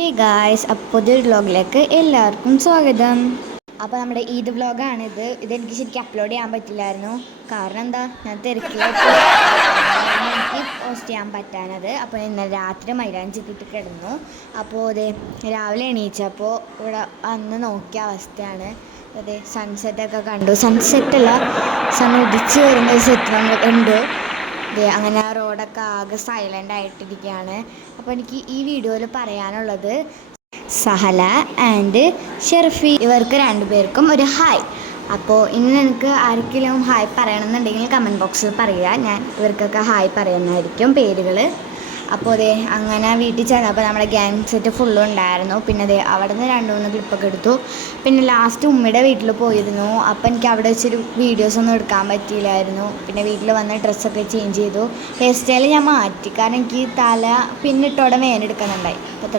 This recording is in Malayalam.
ഹേ ഗായ്സ്, അപ്പോൾ പുതിയൊരു വ്ളോഗിലേക്ക് എല്ലാവർക്കും സ്വാഗതം. അപ്പോൾ നമ്മുടെ ഈദ് വ്ളോഗാണിത്. ഇതെനിക്ക് ശരിക്കും അപ്ലോഡ് ചെയ്യാൻ പറ്റില്ലായിരുന്നു. കാരണം എന്താ, ഞാൻ തിരക്കിലായിട്ട് എനിക്ക് പോസ്റ്റ് ചെയ്യാൻ പറ്റാനത്. അപ്പോൾ ഇന്നലെ രാത്രി മൈലാഞ്ചി ഇട്ടിട്ട് കിടന്നു. അപ്പോൾ അതെ രാവിലെ എണീച്ചപ്പോൾ ഇവിടെ വന്ന് നോക്കിയ അവസ്ഥയാണ്. അതെ സൺസെറ്റൊക്കെ കണ്ടു. സൺസെറ്റല്ല, സൺ ഉദിച്ച് വരുന്ന സെറ്റ് നമ്മൾ കണ്ടു. അങ്ങനെ റോഡൊക്കെ ആകെ സൈലൻ്റ് ആയിട്ടിരിക്കുകയാണ്. അപ്പോൾ എനിക്ക് ഈ വീഡിയോയിൽ പറയാനുള്ളത്, സഹല ആൻഡ് ഷെർഫി ഇവർക്ക് രണ്ടുപേർക്കും ഒരു ഹായ്. അപ്പോൾ ഇന്ന് എനിക്ക് ആർക്കെങ്കിലും ഹായ് പറയണമെന്നുണ്ടെങ്കിൽ കമൻറ്റ് ബോക്സിൽ പറയുക. ഞാൻ ഇവർക്കൊക്കെ ഹായ് പറയുന്നതായിരിക്കും പേരുകൾ. അപ്പോൾ അതെ അങ്ങനെ വീട്ടിൽ ചെന്നപ്പോൾ നമ്മുടെ ഗ്യാങ് സെറ്റ് ഫുള്ളും ഉണ്ടായിരുന്നു. പിന്നെ അതെ അവിടെ നിന്ന് 2-3 ക്ലിപ്പൊക്കെ എടുത്തു. പിന്നെ ലാസ്റ്റ് ഉമ്മയുടെ വീട്ടിൽ പോയിരുന്നു. അപ്പോൾ എനിക്ക് അവിടെ വെച്ചൊരു വീഡിയോസൊന്നും എടുക്കാൻ പറ്റിയില്ലായിരുന്നു. പിന്നെ വീട്ടിൽ വന്ന് ഡ്രസ്സൊക്കെ ചേഞ്ച് ചെയ്തു. ഹെയർ സ്റ്റൈൽ ഞാൻ മാറ്റി, കാരണം എനിക്ക് തല പിന്നിട്ടോടെ വേനെടുക്കുന്നുണ്ടായി. അപ്പോൾ